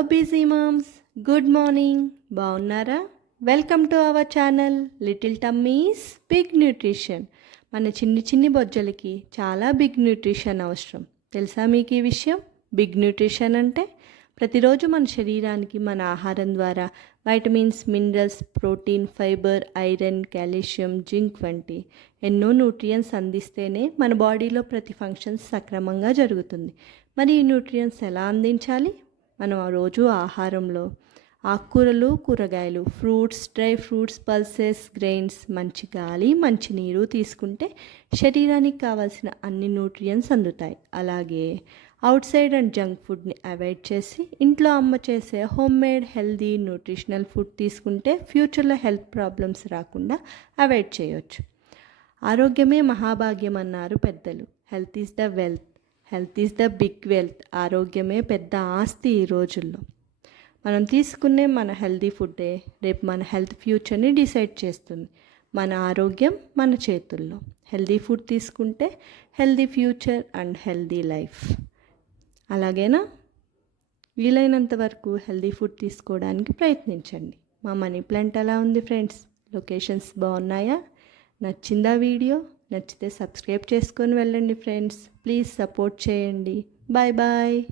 Busy moms, good morning. బాగున్నారా? Welcome to our channel little tummies big nutrition. మన చిన్ని చిన్ని బొజ్జలకి చాలా బిగ్ న్యూట్రిషన్ అవసరం. తెలుసా మీకు ఈ విషయం? బిగ్ న్యూట్రిషన్ అంటే ప్రతిరోజు మన శరీరానికి మన ఆహారం ద్వారా vitamins, minerals, protein, fibre, iron, calcium, zinc వంటి ఎన్నో న్యూట్రియన్స్ అందిస్తేనే మన బాడీలో ప్రతి ఫంక్షన్స్ సక్రమంగా జరుగుతుంది. మరి ఈ న్యూట్రియన్స్ ఎలా అందించాలి? మనం రోజు ఆహారంలో ఆకుకూరలు, కూరగాయలు, fruits, dry fruits, pulses, grains, మంచి గాలి, మంచి నీరు తీసుకుంటే శరీరానికి కావాల్సిన అన్ని న్యూట్రియన్స్ అందుతాయి. అలాగే అవుట్ సైడ్ అండ్ జంక్ ఫుడ్ని అవాయిడ్ చేసి ఇంట్లో అమ్మ చేసే home made healthy nutritional food తీసుకుంటే ఫ్యూచర్లో హెల్త్ ప్రాబ్లమ్స్ రాకుండా అవాయిడ్ చేయొచ్చు. ఆరోగ్యమే మహాభాగ్యం అన్నారు పెద్దలు. Health is the wealth. Health is the big wealth. ఆరోగ్యమే పెద్ద ఆస్తి ఈ రోజుల్లో. మనం తీసుకునే మన హెల్తీ ఫుడ్డే రేపు మన హెల్త్ ఫ్యూచర్ని డిసైడ్ చేస్తుంది. మన ఆరోగ్యం మన చేతుల్లో. హెల్తీ ఫుడ్ తీసుకుంటే healthy future and healthy life. అలాగేనా? వీలైనంత వరకు హెల్తీ ఫుడ్ తీసుకోవడానికి ప్రయత్నించండి. మా మనీ ప్లాంట్ ఎలా ఉంది ఫ్రెండ్స్? లొకేషన్స్ బాగున్నాయా? నచ్చిందా వీడియో? నచ్చితే సబ్స్క్రైబ్ చేసుకొని వెళ్ళండి ఫ్రెండ్స్. ప్లీజ్ సపోర్ట్ చేయండి. Bye bye.